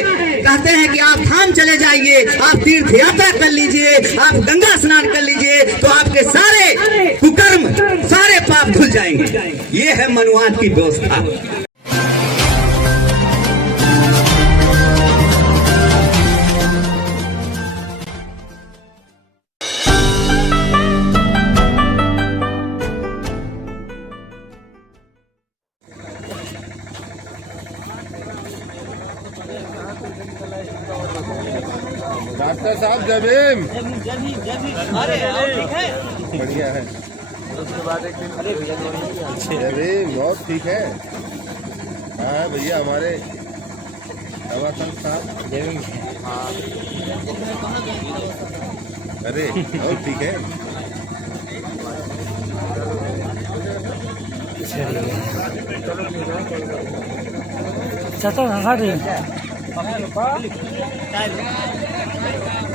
कहते हैं कि आप धाम चले जाइए, आप तीर्थ यात्रा कर लीजिए, आप गंगा स्नान कर लीजिए, तो आपके सारे कुकर्म, सारे पाप धुल जाएंगे। ये है मनुवाद की व्यवस्था। डॉक्टर साहब जय भीम। अरे ठीक है, बढ़िया है। उसके बाद एक दिन जय भीम बहुत ठीक है। हाँ भैया हमारे दवाखंड साहब जय भीम। अरे बहुत ठीक है।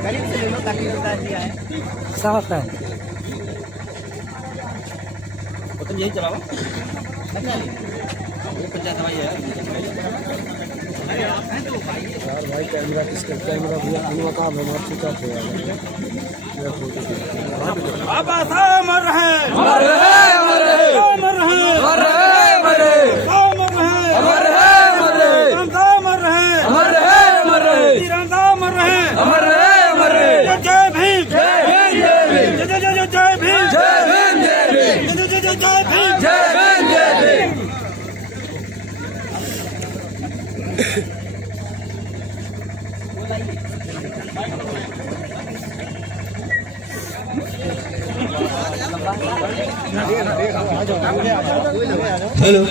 गरीब से ले लो ताकि बता दिया है साफ है। तो तुम यही चलाओ, ये 50 दवाई है यार भाई कैमरा किसका कैमरा भैया अनुमता हमारे चुका थे अब अमर है, अमर है, अमर है, अमर है, अमर है, अमर है, अमर है, अमर है, अमर है, अमर है, अमर है, अमर है, तिरंगा अमर है, अमर है, अमर है। जय भीम, जय भीम, जय भीम, जय जय जय जय भीम, जय भीम, जय भीम, जय जय जय जय भीम, जय भीम, जय भीम। हेलो,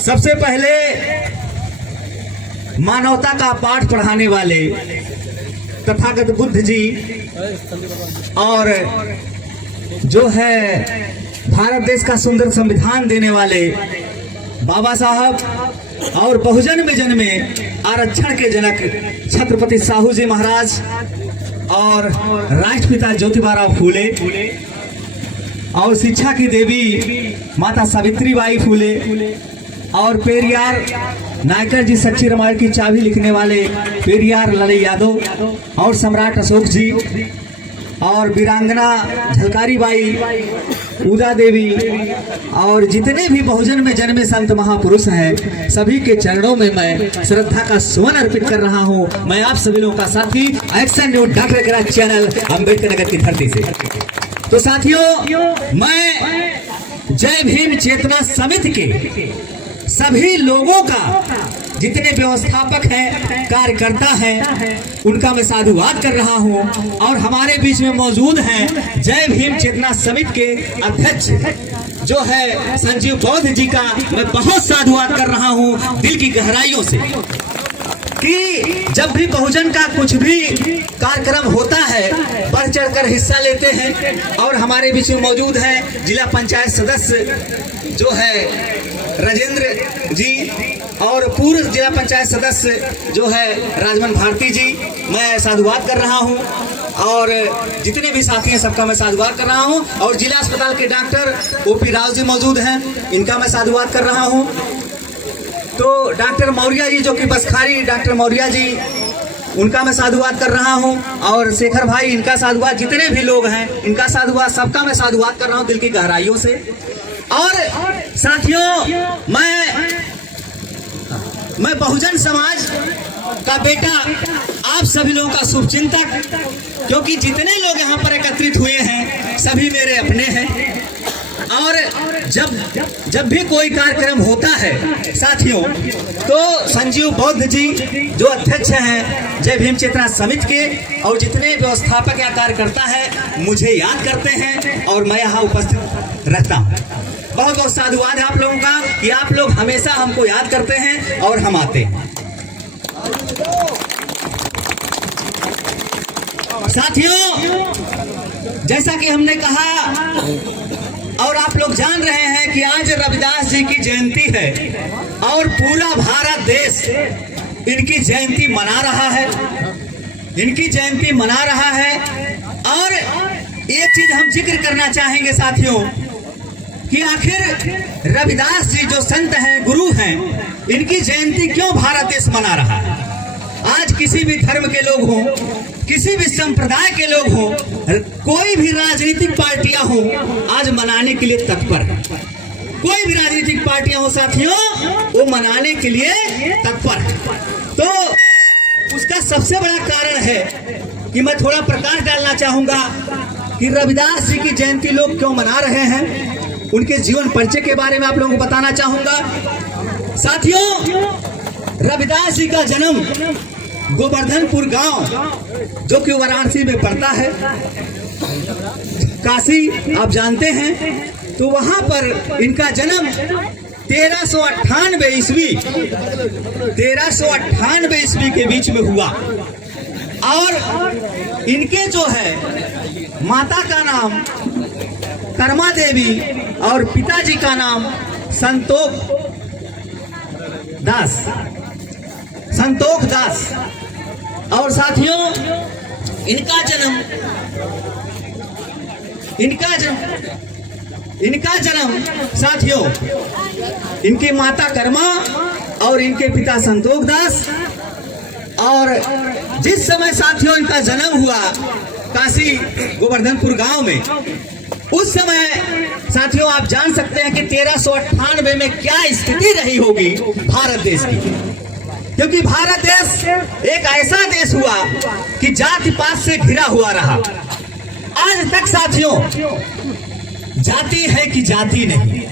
सबसे पहले मानवता का पाठ पढ़ाने वाले तथागत बुद्ध जी और जो है भारत देश का सुंदर संविधान देने वाले बाबा साहब और बहुजन में जन्मे आरक्षण के जनक छत्रपति साहू जी महाराज और राष्ट्रपिता ज्योतिबा फूले और शिक्षा की देवी माता सावित्रीबाई फूले और पेरियार नायकर जी सच्ची रामायण की चाबी लिखने वाले पेरियार लाल यादव और सम्राट अशोक जी और वीरांगना झलकारी बाई, उदा देवी और जितने भी बहुजन में जन्मे संत महापुरुष हैं, सभी के चरणों में मैं श्रद्धा का सुमन अर्पित कर रहा हूं। मैं आप सभी लोगों का साथी एक्शन न्यूज डॉक्टर ग्राज चैनल अम्बेडकर नगर की धरती से। तो साथियों, मैं जय भीम चेतना समिति के सभी लोगों का, जितने व्यवस्थापक हैं, कार्यकर्ता हैं, उनका मैं साधुवाद कर रहा हूं। और हमारे बीच में मौजूद हैं जय भीम चेतना समिति के अध्यक्ष जो है संजीव बौद्ध जी का मैं बहुत साधुवाद कर रहा हूं दिल की गहराइयों से, कि जब भी बहुजन का कुछ भी कार्यक्रम होता है बढ़ चढ़कर हिस्सा लेते हैं। और हमारे बीच में मौजूद है जिला पंचायत सदस्य जो है राजेंद्र जी और पूर्व जिला पंचायत सदस्य जो है राजमन भारती जी, मैं साधुवाद कर रहा हूं। और जितने भी साथी हैं सबका मैं साधुवाद कर रहा हूं। और जिला अस्पताल के डॉक्टर ओपी राव जी मौजूद हैं, इनका मैं साधुवाद कर रहा हूं। तो डॉक्टर मौर्य जी जो कि बसखारी डॉक्टर मौर्य जी, उनका मैं साधुवाद कर रहा हूं। और शेखर भाई, इनका साधुवाद, जितने भी लोग हैं इनका साधुवाद, सबका मैं साधुवाद कर रहा हूं दिल की गहराइयों से। और साथियों, मैं बहुजन समाज का बेटा, आप सभी लोगों का शुभचिंतक, क्योंकि जितने लोग यहाँ पर एकत्रित हुए हैं सभी मेरे अपने हैं। और जब भी कोई कार्यक्रम होता है साथियों, तो संजीव बौद्ध जी जो अध्यक्ष हैं जय भीम चेतना समिति के, और जितने व्यवस्थापक या कार्यकर्ता हैं मुझे याद करते हैं और मैं यहाँ उपस्थित रहता हूँ। बहुत बहुत साधुवाद है आप लोगों का कि आप लोग हमेशा हमको याद करते हैं और हम आते हैं। साथियों, जैसा कि हमने कहा और आप लोग जान रहे हैं कि आज रविदास जी की जयंती है और पूरा भारत देश इनकी जयंती मना रहा है, इनकी जयंती मना रहा है। और एक चीज हम जिक्र करना चाहेंगे साथियों कि आखिर रविदास जी जो संत हैं, गुरु हैं, इनकी जयंती क्यों भारत देश मना रहा है। आज किसी भी धर्म के लोग हों, किसी भी संप्रदाय के लोग हों, कोई भी राजनीतिक पार्टियां हों, आज मनाने के लिए तत्पर है। कोई भी राजनीतिक पार्टियां हो साथियों, वो मनाने के लिए तत्पर है। तो उसका सबसे बड़ा कारण है कि मैं थोड़ा प्रकाश डालना चाहूंगा कि रविदास जी की जयंती लोग क्यों मना रहे हैं, उनके जीवन परिचय के बारे में आप लोगों को बताना चाहूंगा। साथियों, रविदास जी का जन्म गोवर्धनपुर गांव जो कि वाराणसी में पड़ता है, काशी आप जानते हैं, तो वहां पर इनका जन्म 1398 ईस्वी के बीच में हुआ। और इनके जो है माता का नाम कर्मा देवी और पिताजी का नाम संतोख दास। और साथियों, इनका जन्म साथियों, इनकी माता कर्मा और इनके पिता संतोख दास। और जिस समय साथियों इनका जन्म हुआ काशी गोवर्धनपुर गांव में, उस समय साथियों आप जान सकते हैं कि 1398 में क्या स्थिति रही होगी भारत देश की। क्योंकि भारत देश एक ऐसा देश हुआ कि जाति पात से घिरा हुआ रहा। आज तक साथियों जाति है कि जाति नहीं,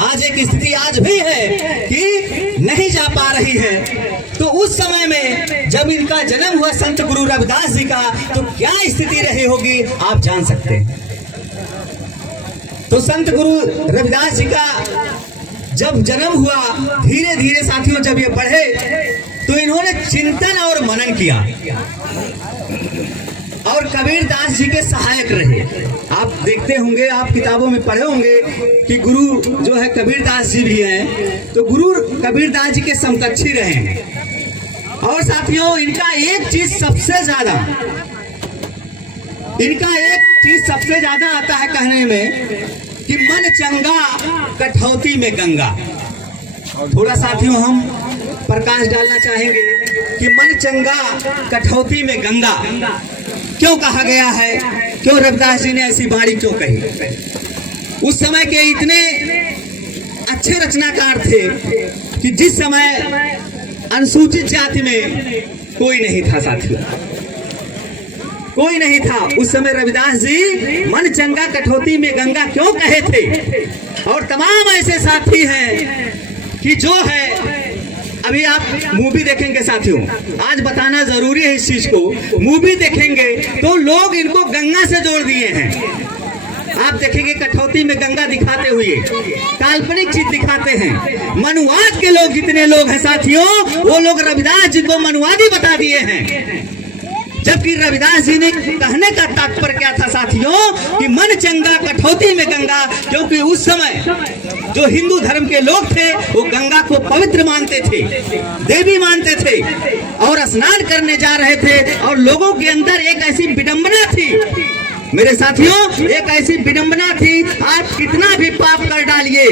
आज एक स्थिति आज भी है कि नहीं जा पा रही है। तो उस समय में जब इनका जन्म हुआ संत गुरु रविदास जी का, तो क्या स्थिति रही होगी आप जान सकते हैं। तो संत गुरु रविदास जी का जब जन्म हुआ, धीरे धीरे साथियों जब ये बढ़े तो इन्होंने चिंतन और मनन किया और कबीर दास जी के सहायक रहे। आप देखते होंगे, आप किताबों में पढ़े होंगे कि गुरु जो है कबीर दास जी भी हैं, तो गुरु कबीर दास जी के समकक्षी रहे हैं। और साथियों इनका एक चीज सबसे ज्यादा आता है कहने में कि मन चंगा कठौती में गंगा। थोड़ा साथियों हम प्रकाश डालना चाहेंगे कि मन चंगा कठौती में गंगा क्यों कहा गया है, क्यों रविदास जी ने ऐसी बाणी क्यों कही। उस समय के इतने अच्छे रचनाकार थे कि जिस समय अनुसूचित जाति में कोई नहीं था साथियों, कोई नहीं था। उस समय रविदास जी मन चंगा कठौती में गंगा क्यों कहे थे। और तमाम ऐसे साथी हैं कि जो है, अभी आप मूवी देखेंगे साथियों, आज बताना जरूरी है इस चीज को, मूवी देखेंगे तो लोग इनको गंगा से जोड़ दिए हैं। आप देखेंगे कठौती में गंगा दिखाते हुए काल्पनिक चीज दिखाते हैं। मनुवाद के लोग जितने लोग हैं साथियों, वो लोग रविदास जी को मनुवादी बता दिए हैं। जबकि रविदास जी ने कहने का तात्पर्य क्या था साथियों कि मन चंगा कठौती में गंगा, क्योंकि उस समय जो हिंदू धर्म के लोग थे वो गंगा को पवित्र मानते थे, देवी मानते थे और स्नान करने जा रहे थे। और लोगों के अंदर एक ऐसी विडंबना थी मेरे साथियों, एक ऐसी विडंबना थी, आप कितना भी पाप कर डालिए,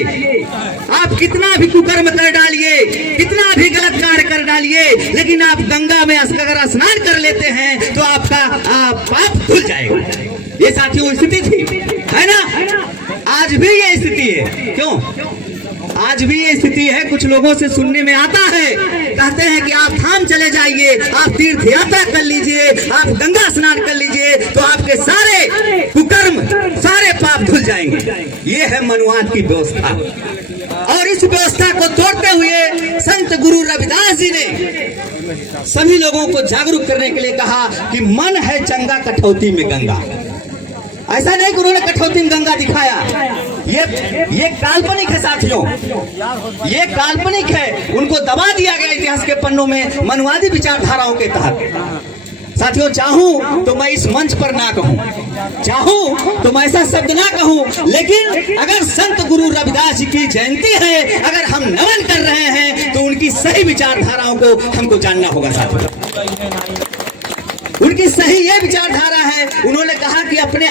आप कितना भी कुकर्म कर डालिए, कितना भी गलत कार्य कर डालिए, लेकिन आप गंगा में अगर स्नान कर लेते हैं तो आपका पाप धुल जाएगा। ये साथियों स्थिति थी, है ना। आज भी ये स्थिति है। क्यों आज भी ये स्थिति है? कुछ लोगों से सुनने में आता है, कहते हैं कि आप धाम चले जाइए, आप तीर्थ यात्रा कर लीजिए, आप गंगा स्नान कर लीजिए, तो आपके सारे कुकर्म, सारे पाप धुल जाएंगे। ये है मनुवाद की व्यवस्था। और इस व्यवस्था को तोड़ते हुए संत गुरु रविदास जी ने सभी लोगों को जागरूक करने के लिए कहा कि मन है चंगा कठौती में गंगा। ऐसा नहीं कि उन्होंने कठौती में गंगा दिखाया, ये काल्पनिक है साथियों, ये काल्पनिक है। उनको दबा दिया गया इतिहास के पन्नों में मनुवादी विचारधाराओं के तहत। साथियों, चाहूं तो मैं इस मंच पर ना कहूं, चाहूं तो मैं ऐसा शब्द ना कहूं, लेकिन अगर संत गुरु रविदास जी की जयंती है, अगर हम नमन कर रहे हैं तो उनकी सही विचारधाराओं को हमको जानना होगा साथियों। उनकी उनकी सही ये विचारधारा है। उन्होंने कहा कि अपने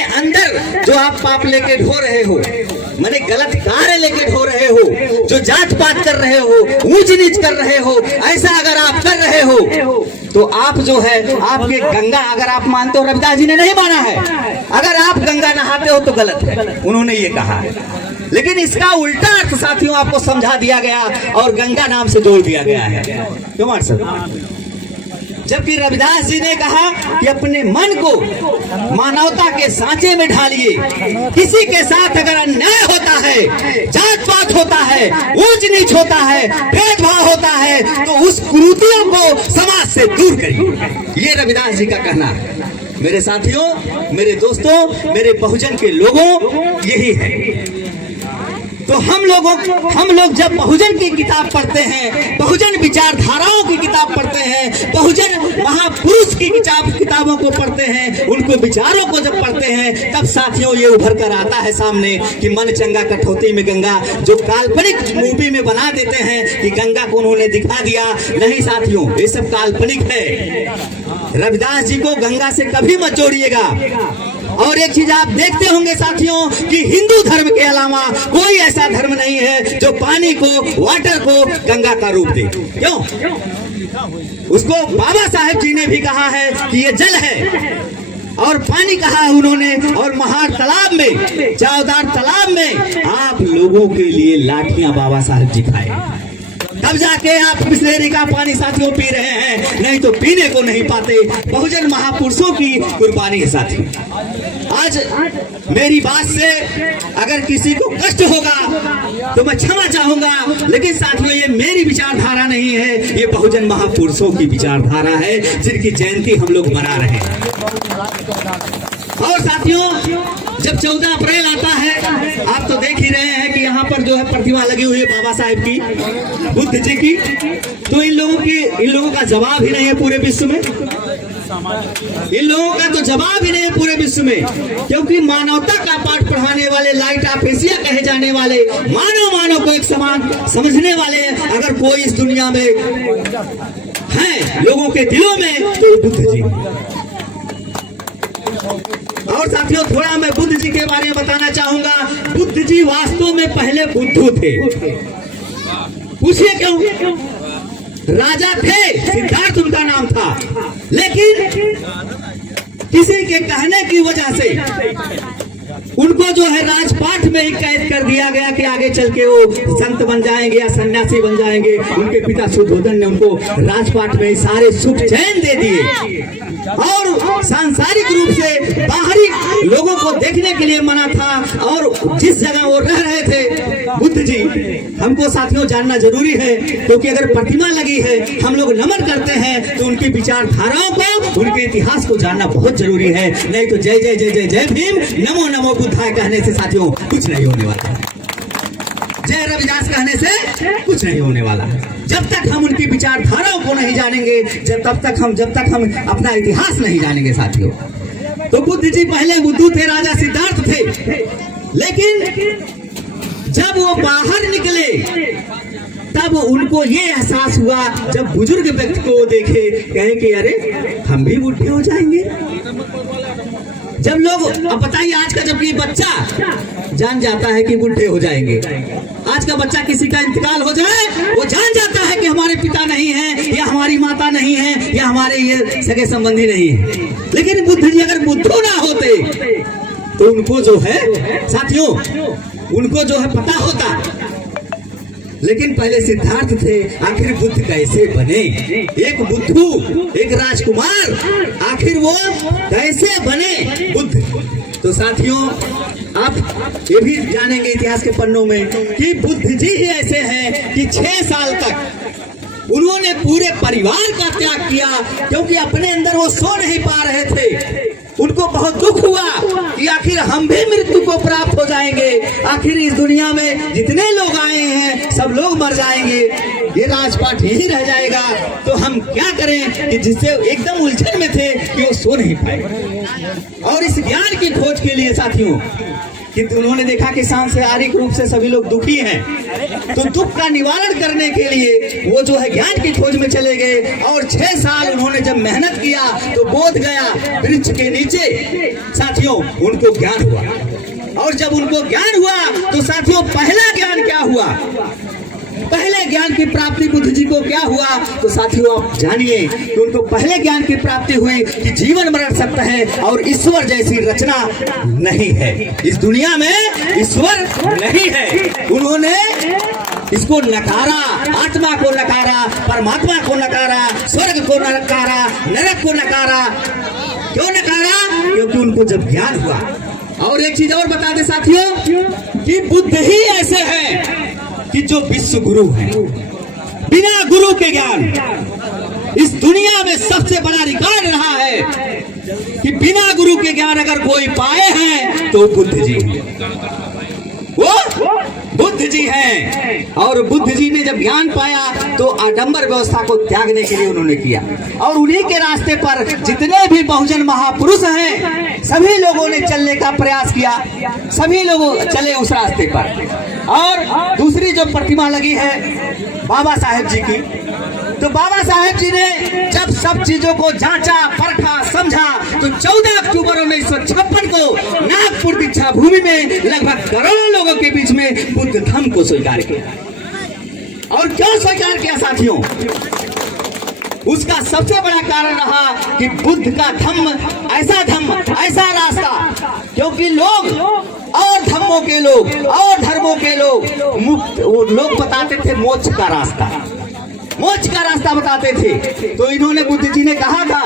अंदर जो आप पाप लेके ढो रहे हो, माने गलत कार्य लेके ढो रहे हो, जो जात पात कर रहे हो, ऊंच नीच कर रहे हो, ऐसा अगर आप कर रहे हो तो आप जो है आपके गंगा, अगर आप मानते हो, रविदास जी ने नहीं माना है, अगर आप गंगा नहाते हो तो गलत है, उन्होंने ये कहा है। लेकिन इसका उल्टा अर्थ साथियों आपको समझा दिया गया और गंगा नाम से जोड़ दिया गया है। क्यों मार सर? जबकि रविदास जी ने कहा कि अपने मन को मानवता के सांचे में ढालिए। किसी के साथ अगर अन्याय होता है, जात पात होता है, ऊंच नीच होता है, भेदभाव होता है, तो उस कुरीतियों को समाज से दूर करिए। ये रविदास जी का कहना है। मेरे साथियों, मेरे दोस्तों, मेरे बहुजन के लोगों, यही है। तो हम लोग जब बहुजन की किताब पढ़ते हैं, बहुजन विचारधाराओं की किताब पढ़ते हैं, बहुजन महापुरुष की किताबों को पढ़ते हैं, उनको विचारों को जब पढ़ते हैं, तब साथियों ये उभर कर आता है सामने कि मन चंगा कठौती में गंगा, जो काल्पनिक मूवी में बना देते हैं कि गंगा को उन्होंने दिखा दिया। नहीं साथियों, ये सब काल्पनिक है। रविदास जी को गंगा से कभी मत जोड़िएगा। और एक चीज आप देखते होंगे साथियों कि हिंदू धर्म के अलावा कोई ऐसा धर्म नहीं है जो पानी को, वाटर को गंगा का रूप दे। क्यों? उसको बाबा साहेब जी ने भी कहा है कि ये जल है, और पानी कहा है उन्होंने, और महार तालाब में, चावदार तालाब में आप लोगों के लिए लाठियां बाबा साहेब जी खाए, तब जाके आप बिस्लेरी का पानी साथियों पी रहे हैं, नहीं तो पीने को नहीं पाते। बहुजन महापुरुषों की कुर्बानी है साथियों। आज मेरी बात से अगर किसी को कष्ट होगा तो मैं क्षमा चाहूंगा, लेकिन साथियों ये मेरी विचारधारा नहीं है, ये बहुजन महापुरुषों की विचारधारा है, जिनकी जयंती हम लोग मना रहे हैं। और साथियों, जब 14 अप्रैल आता है, आप तो देख ही रहे हैं कि यहाँ पर जो है प्रतिमा लगी हुई है बाबा साहेब की, बुद्ध जी की, तो इन लोगों का जवाब ही नहीं है पूरे विश्व में। इन लोगों का तो जवाब ही नहीं है पूरे विश्व में, क्योंकि मानवता का पाठ पढ़ाने वाले, लाइट ऑफ एशिया कहे जाने वाले, मानव को एक समान समझने वाले अगर कोई इस दुनिया में है लोगों के दिलों में, तो बुद्ध जी। और साथियों, थोड़ा मैं बुद्ध जी के बारे में बताना चाहूंगा। बुद्ध जी वास्तव में पहले बुद्धू थे। पूछिए क्यों? राजा थे, सिद्धार्थ उनका नाम था, लेकिन किसी के कहने की वजह से उनको जो है राजपाट में ही कैद कर दिया गया कि आगे चल के वो संत बन जाएंगे या सन्यासी बन जाएंगे। उनके पिता शुद्धोधन ने उनको राजपाट में सारे सुख चैन दे दिए और सांसारिक रूप से बाहरी लोगों को देखने के लिए मना था। और जिस जगह वो रह रहे थे बुद्ध जी, हमको साथियों जानना जरूरी है, क्योंकि अगर प्रतिमा लगी है, हम लोग नमन करते हैं, तो उनकी विचारधाराओं को, उनके इतिहास को जानना बहुत जरूरी है। नहीं तो जय जय जय जय जय भीम, नमो नमो बुद्धाय कहने से साथियों कुछ नहीं होने वाला। जय रविदास कहने से कुछ नहीं होने वाला। जब तक हम उनकी विचारधाराओं को नहीं जानेंगे, जब तक हम अपना इतिहास नहीं जानेंगे साथियों। तो बुद्ध जी पहले बुद्धू थे, राजा सिद्धार्थ थे, लेकिन जब वो बाहर निकले तब उनको ये एहसास हुआ, जब बुजुर्ग व्यक्ति को देखे, कहे कि अरे हम भी बूढ़े हो जाएंगे। जब लोग, अब बताइए, आज का जब ये बच्चा जान जाता है कि बूढ़े हो जाएंगे, आज का बच्चा किसी का इंतकाल हो जाए, वो जान जाता है कि हमारे पिता नहीं है, या हमारी माता नहीं है, या हमारे ये सगे संबंधी नहीं है। लेकिन बुद्ध जी अगर बुद्धू ना होते तो उनको जो है साथियों, उनको जो है पता होता। लेकिन पहले सिद्धार्थ थे, आखिर बुद्ध कैसे बने? एक बुद्धू, एक राजकुमार, आखिर वो कैसे बने बुद्ध? तो साथियों, आप ये भी जानेंगे इतिहास के पन्नों में कि बुद्ध जी ही ऐसे हैं कि 6 साल तक उन्होंने पूरे परिवार का त्याग किया, क्योंकि अपने अंदर वो सो नहीं पा रहे थे। उनको बहुत दुख हुआ कि आखिर हम भी मृत्यु को प्राप्त हो जाएंगे, आखिर इस दुनिया में जितने लोग आए हैं सब लोग मर जाएंगे, ये राजपाट यही रह जाएगा, तो हम क्या करें? कि जिससे एकदम उलझन में थे कि वो सो नहीं पाए। और इस ज्ञान की खोज के लिए साथियों कि उन्होंने देखा कि सांसारिक रूप से सभी लोग दुखी हैं, तो दुख का निवारण करने के लिए वो जो है ज्ञान की खोज में चले गए। और 6 साल उन्होंने जब मेहनत किया तो बोध गया वृक्ष के नीचे साथियों उनको ज्ञान हुआ। और जब उनको ज्ञान हुआ तो साथियों पहला ज्ञान क्या हुआ, पहले ज्ञान की प्राप्ति बुद्ध जी को क्या हुआ, तो साथियों आप जानिए कि उनको पहले ज्ञान की प्राप्ति हुई कि जीवन मरण सत्य है और ईश्वर जैसी रचना नहीं है, इस दुनिया में ईश्वर नहीं है। उन्होंने इसको नकारा, आत्मा को नकारा, परमात्मा को नकारा, स्वर्ग को नकारा, नरक को नकारा। क्यों नकारा? क्योंकि उनको जब ज्ञान हुआ। और एक चीज और बता दे साथियों कि बुद्ध ही ऐसे हैं कि जो विश्व गुरु हैं, बिना गुरु के ज्ञान। इस दुनिया में सबसे बड़ा रिकॉर्ड रहा है कि बिना गुरु के ज्ञान अगर कोई पाए हैं तो बुद्ध जी, वो बुद्ध जी हैं। और बुद्ध जी ने जब ज्ञान पाया तो आडंबर व्यवस्था को त्यागने के लिए उन्होंने किया। और उन्हीं के रास्ते पर जितने भी बहुजन महापुरुष हैं सभी लोगों ने चलने का प्रयास किया, सभी लोग चले उस रास्ते पर। और दूसरी जो प्रतिमा लगी है बाबा साहेब जी की, तो बाबा साहेब जी ने जब सब चीजों को जांचा, परखा, समझा तो 14 अक्टूबर 1956 को नागपुर दीक्षा भूमि में लगभग करोड़ों लोगों के बीच में बुद्ध धम्म को स्वीकार किया। और क्यों स्वीकार किया साथियों? उसका सबसे बड़ा कारण रहा कि बुद्ध का धम्म, ऐसा रास्ता, क्योंकि लोग और धर्मों के लोग मुक्त, वो लोग बताते थे मोक्ष का रास्ता बताते थे। तो इन्होंने बुद्ध जी ने कहा था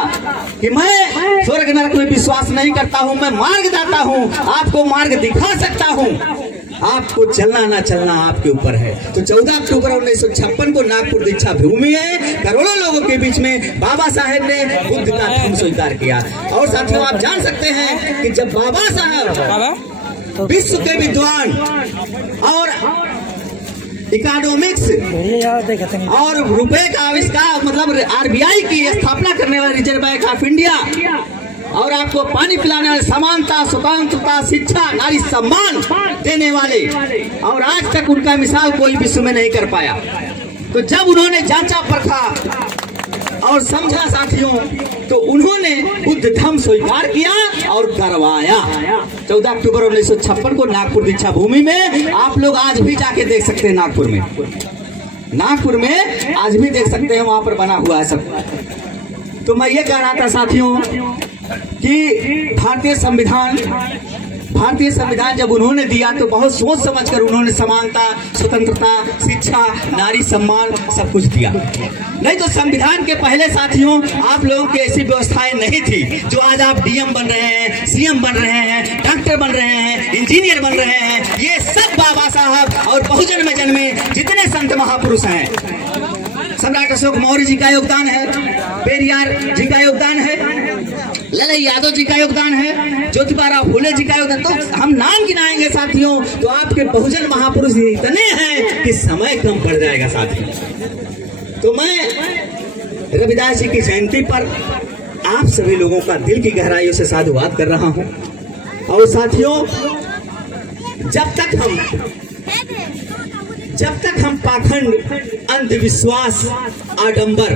कि मैं स्वर्ग नरक में विश्वास नहीं करता हूँ, मैं मार्गदाता हूँ, आपको मार्ग दिखा सकता हूँ, आपको चलना ना चलना आपके ऊपर है। तो 14 अक्टूबर 1956 को नागपुर दीक्षा भूमि है, करोड़ों लोगों के बीच में बाबा साहेब ने बुद्ध का धम्म स्वीकार किया। और साथियों आप जान सकते हैं कि जब बाबा साहब विश्व के विद्वान और इकोनॉमिक्स और रुपए का आविष्कार, मतलब RBI की स्थापना करने वाले रिजर्व बैंक ऑफ इंडिया, और आपको पानी पिलाने वाले, समानता, स्वतंत्रता, शिक्षा, नारी सम्मान देने वाले, और आज तक उनका मिसाल कोई विश्व में नहीं कर पाया। तो जब उन्होंने जांचा, परखा और समझा साथियों, तो उन्होंने बुद्ध धम्म स्वीकार किया और करवाया। 14 अक्टूबर 1956 को नागपुर दीक्षा भूमि में, आप लोग आज भी जाके देख सकते हैं। नागपुर में आज भी देख सकते हैं, वहां पर बना हुआ है सब। तो मैं ये कह रहा था साथियों कि भारतीय संविधान जब उन्होंने दिया तो बहुत सोच समझकर उन्होंने समानता, स्वतंत्रता, शिक्षा, नारी सम्मान सब कुछ दिया। नहीं तो संविधान के पहले साथियों आप लोगों की ऐसी व्यवस्थाएं नहीं थी जो आज आप DM बन रहे हैं, CM बन रहे हैं, डॉक्टर बन रहे हैं, इंजीनियर बन रहे हैं। ये सब बाबा साहब और बहुजन में जन्मे जितने संत महापुरुष हैं, सम्राट अशोक मौर्य जी का योगदान है, पेरियार जी का योगदान है, ललाई यादव जी का योगदान है, ज्योतिबा फुले जी का योगदान। तो हम नाम गिनाएंगे साथियों तो आपके बहुजन महापुरुष इतने हैं कि समय कम पड़ जाएगा साथियों। तो मैं रविदास जी की जयंती पर आप सभी लोगों का दिल की गहराइयों से साधुवाद कर रहा हूं। और साथियों जब तक हम पाखंड, अंधविश्वास, आडंबर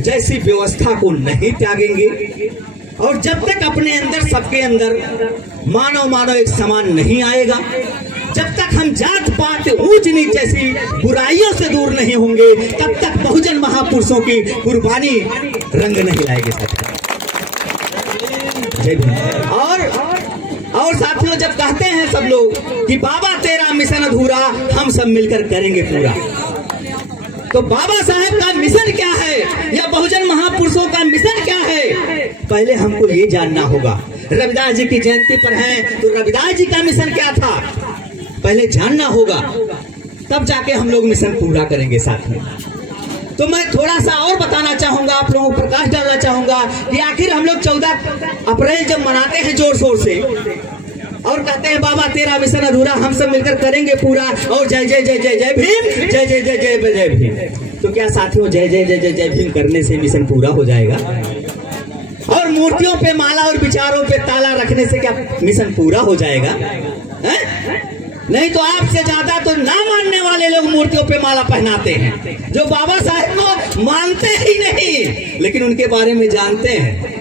जैसी व्यवस्था को नहीं त्यागेंगे, और जब तक अपने अंदर, सबके अंदर मानव एक समान नहीं आएगा, जब तक हम जात पात, ऊंच नीच जैसी बुराइयों से दूर नहीं होंगे, तब तक बहुजन महापुरुषों की कुर्बानी रंग नहीं लाएगी साथियों। जय भीम। और साथियों जब कहते हैं सब लोग कि बाबा तेरा मिशन अधूरा, हम सब मिलकर करेंगे पूरा, तो बाबा साहेब का मिशन क्या है या बहुजन महापुरुषों का मिशन क्या है, पहले हमको ये जानना होगा। रविदास जी की जयंती पर है तो रविदास जी का मिशन क्या था, पहले जानना होगा, तब जाके हम लोग मिशन पूरा करेंगे साथ में। तो मैं थोड़ा सा और बताना चाहूंगा, आप लोगों को प्रकाश डालना चाहूंगा कि आखिर हम लोग 14 अप्रैल जब मनाते हैं जोर शोर से और कहते हैं बाबा तेरा मिशन अधूरा, हम सब मिलकर करेंगे पूरा, और जय जय जय जय जय भीम, जय जय जय जय जय भीम। तो क्या साथियों जय जय जय जय जय भीम करने से मिशन पूरा हो जाएगा? और मूर्तियों पे माला और विचारों पे ताला रखने से क्या मिशन पूरा हो जाएगा? नहीं तो आपसे ज्यादा तो ना मानने वाले लोग मूर्तियों पे माला पहनाते हैं, जो बाबा साहेब को मानते ही नहीं लेकिन उनके बारे में जानते हैं।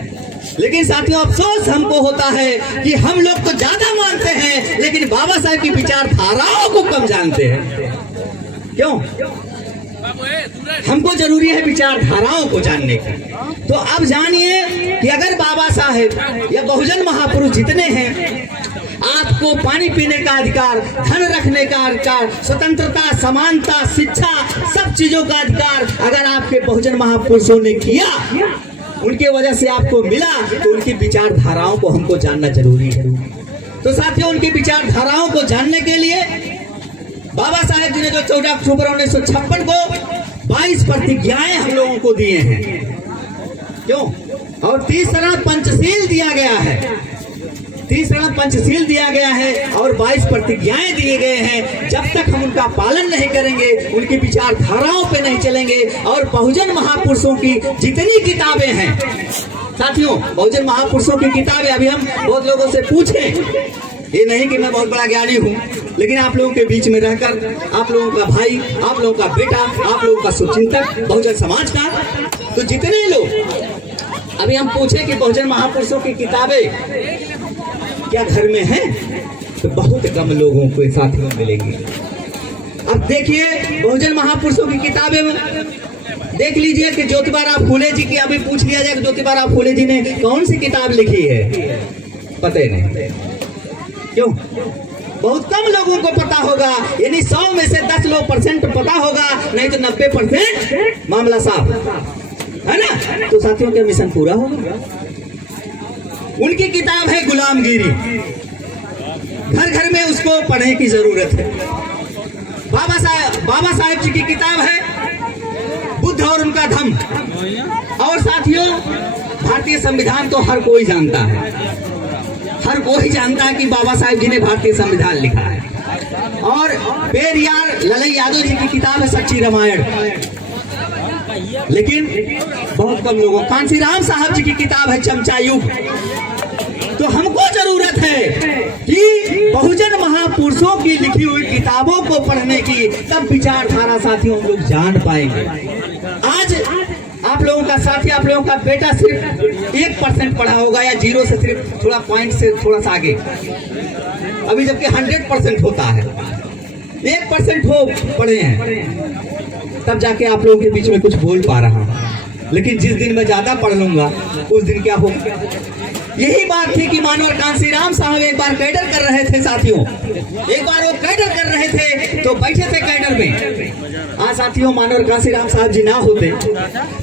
लेकिन साथियों, अफसोस हमको होता है कि हम लोग तो ज्यादा मानते हैं लेकिन बाबा साहेब की विचारधाराओं को कम जानते हैं। क्यों? हमको जरूरी है विचारधाराओं को जानने की। तो अब जानिए कि अगर बाबा साहेब या बहुजन महापुरुष जितने हैं, आपको पानी पीने का अधिकार, धन रखने का अधिकार, स्वतंत्रता, समानता, शिक्षा, सब चीजों का अधिकार अगर आपके बहुजन महापुरुषों ने किया, उनके वजह से आपको मिला, तो उनकी विचारधाराओं को हमको जानना जरूरी है। तो साथियों, उनकी विचारधाराओं को जानने के लिए बाबा साहेब जी ने जो 14 अक्टूबर 1956 को 22 प्रतिज्ञाएं हम लोगों को दिए हैं। क्यों? और 30 पंचशील दिया गया है, 30 पंचशील दिया गया है और 22 प्रतिज्ञाएं दिए गए हैं। जब तक हम उनका पालन नहीं करेंगे, उनकी विचारधाराओं पे नहीं चलेंगे, और बहुजन महापुरुषों की जितनी किताबें हैं, साथियों, बहुजन महापुरुषों की किताबें, अभी हम बहुत लोगों से पूछें, ये नहीं कि मैं बहुत बड़ा ज्ञानी हूँ, लेकिन आप लोगों के बीच में रहकर, आप लोगों का भाई, आप लोगों का बेटा, आप लोगों का शुभचिंतक बहुजन समाज का, तो जितने लोग अभी हम पूछे कि बहुजन महापुरुषों की किताबें क्या घर में है, तो बहुत कम लोगों को साथियों मिलेंगी। अब देखिए, बहुजन महापुरुषों की किताबें देख लीजिए कि ज्योतिबा फूले जी की, अभी पूछ लिया जाए कि ज्योतिबा फूले जी ने कौन सी किताब लिखी है, पता ही नहीं। क्यों? बहुत कम लोगों को पता होगा, यानी 100 में से 10 लोग % पता होगा, नहीं तो 90% मामला साफ है ना। तो साथियों, का मिशन पूरा होगा। उनकी किताब है गुलामगिरी, घर घर में उसको पढ़ने की जरूरत है। बाबा साहेब जी की किताब है बुद्ध और उनका धम्म। और साथियों, भारतीय संविधान तो हर कोई जानता है, हर कोई जानता है कि बाबा साहेब जी ने भारतीय संविधान लिखा है। और पेरियार ललई यादव जी की किताब है सच्ची रामायण, लेकिन बहुत कम लोगों, कांसीराम साहब जी की किताब है चमचा युग। तो हमको जरूरत है कि बहुजन महापुरुषों की लिखी हुई किताबों को पढ़ने की, तब विचारधारा साथियों हम लोग जान पाएंगे। आज आप लोगों का साथी, आप लोगों का बेटा सिर्फ 1% पढ़ा होगा, या 0 से सिर्फ थोड़ा पॉइंट से थोड़ा सा आगे, अभी जबकि 100% होता है। 1% हो पढ़े हैं, तब जाके आप लोगों के बीच में कुछ बोल पा रहा हूं। लेकिन जिस दिन मैं ज्यादा पढ़ लूंगा, उस दिन क्या होगा? यही बात थी कि मानवर कांसीराम साहब एक बार कैडर कर रहे थे साथियों, एक बार वो कैडर कर रहे थे, तो बैठे थे कैडर में। आज साथियों, मानवर कांसीराम साहब जी ना होते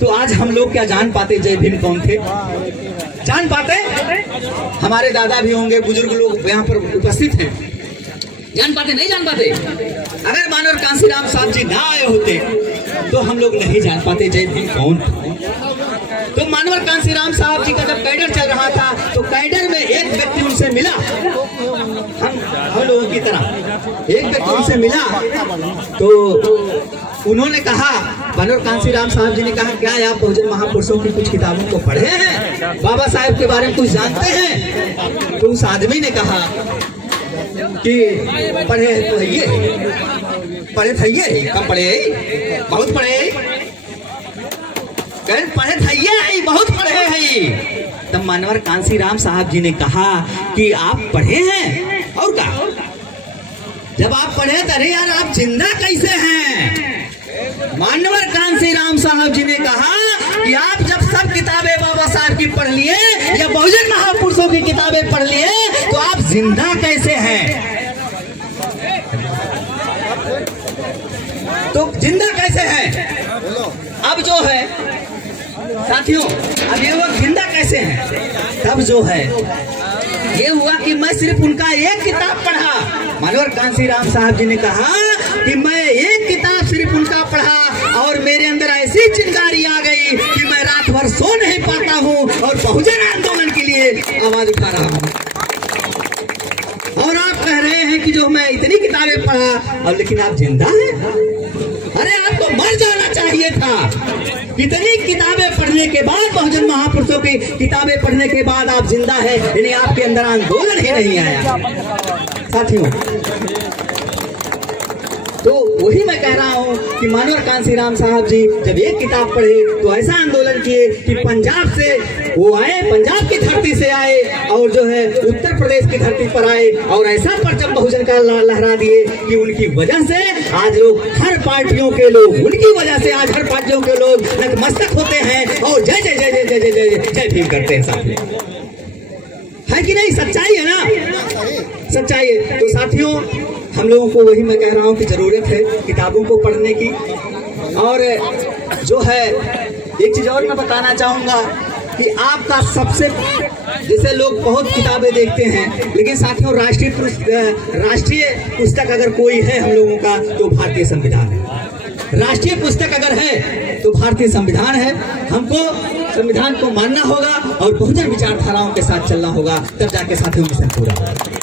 तो आज हम लोग क्या जान पाते जय भीम कौन थे? जान पाते? हमारे दादा भी होंगे, बुजुर्ग लोग यहाँ पर उपस्थित हैं, जान पाते? नहीं जान पाते। अगर मानवर कांसीराम साहब जी ना आए होते तो हम लोग नहीं जान पाते जय भीम कौन। तो मानवर कांसीराम साहब जी का जब कैडर चल रहा था, तो कैडर में एक व्यक्ति उनसे मिला, हम लोगों की तरह एक व्यक्ति उनसे मिला, तो उन्होंने कहा, मानवर कांसीराम साहब जी ने कहा, क्या आप बहुजन महापुरुषों की कुछ किताबों को पढ़े हैं, बाबा साहेब के बारे में कुछ जानते हैं? तो उस आदमी ने कहा कि पढ़े तो है, पढ़े थे, कम पढ़े, बहुत पढ़े, पढ़े थे, बहुत पढ़े हैं। तब मानवर कांसीराम साहब जी ने कहा कि आप पढ़े हैं, और क्या? जब आप पढ़े तो अरे यार, आप जिंदा कैसे हैं? मानवर कांसीराम साहब जी ने कहा कि आप जब सब किताबें बाबा साहब की पढ़ लिए, या बहुजन महापुरुषों की किताबें पढ़ लिए, तो आप जिंदा कैसे हैं? तो जिंदा कैसे हैं? अब जो है साथियों, अब ये वो जिंदा कैसे हैं? तब जो है ये हुआ कि मैं सिर्फ उनका एक किताब पढ़ा। मानवर कांसीराम साहब जी ने कहा कि मैं एक किताब सिर्फ उनका पढ़ा, और मेरे अंदर ऐसी चिंगारी आ गई कि मैं रात भर सो नहीं पाता हूँ, और बहुजन आंदोलन के लिए आवाज उठा रहा हूँ। और आप कह रहे हैं कि जो मैं इतनी किताबें पढ़ा, और लेकिन आप जिंदा हैं? अरे आपको मर जाना चाहिए था। कितनी किताबें पढ़ने के बाद, बहुजन महापुरुषों की किताबें पढ़ने के बाद आप जिंदा है, यानी आपके अंदर आंदोलन ही नहीं आया। साथियों, तो वही मैं कह रहा हूँ कि मानवर कांसी राम साहब जी जब एक किताब पढ़े तो ऐसा आंदोलन किए कि पंजाब से वो आए, पंजाब की धरती से आए और जो है उत्तर प्रदेश की धरती पर आए और ऐसा परचम बहुजन का लहरा दिए कि उनकी वजह से आज लोग हर पार्टियों के लोग, उनकी वजह से आज हर पार्टियों के लोग नतमस्तक होते हैं और जय जय जय जय जय जय जय जय भीम करते हैं। साथियों, है कि नहीं? सच्चाई है ना, सच्चाई है। तो साथियों, हम लोगों को वही मैं कह रहा हूँ कि जरूरत है किताबों को पढ़ने की। और जो है एक चीज और मैं बताना चाहूंगा कि आपका सबसे, जैसे लोग बहुत किताबें देखते हैं, लेकिन साथियों राष्ट्रीय पुस्तक अगर कोई है हम लोगों का तो भारतीय संविधान है। राष्ट्रीय पुस्तक अगर है तो भारतीय संविधान है। हमको संविधान को मानना होगा और बहुजन विचारधाराओं के साथ चलना होगा, तब जाके साथियों मिशन पूरा होगा।